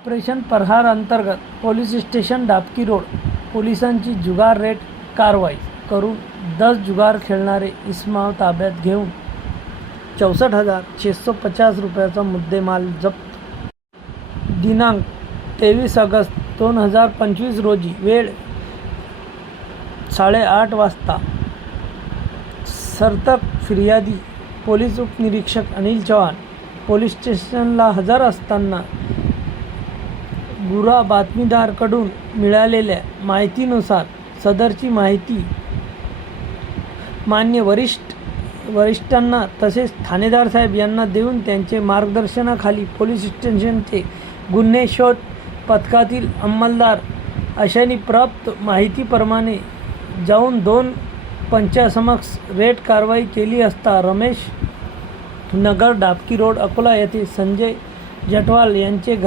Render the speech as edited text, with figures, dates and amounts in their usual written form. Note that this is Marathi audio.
ऑपरेशन प्रहार अंतर्गत पोलीस स्टेशन डाबकी रोड पोलिसांची जुगार रेड कारवाई करून 10 जुगार खेळणारे इसमाव ताब्यात घेऊन 64,650 रुपयाचा मुद्देमाल जप्त. दिनांक 23 ऑगस्ट 2025 रोजी वेळ 8:30 वाजता. सर्तक फिर्यादी पोलीस उपनिरीक्षक अनिल चव्हाण पोलीस स्टेशनला हजर असताना गुरा बातमीदाराकडून मिळालेल्या माहितीनुसार सदरची माहिती मान्य वरिष्ठांना तसेच ठाणेदार साहेब यांना देऊन त्यांचे मार्गदर्शनाखाली पोलीस स्टेशनचे गुन्हे शोध पथकातील अंमलदार अशांनी प्राप्त माहितीप्रमाणे जाऊन 2 पंचांसमक्ष रेड कारवाई केली असता रमेश नगर डाबकी रोड अकोला येथे संजय जटवाल यांचे घर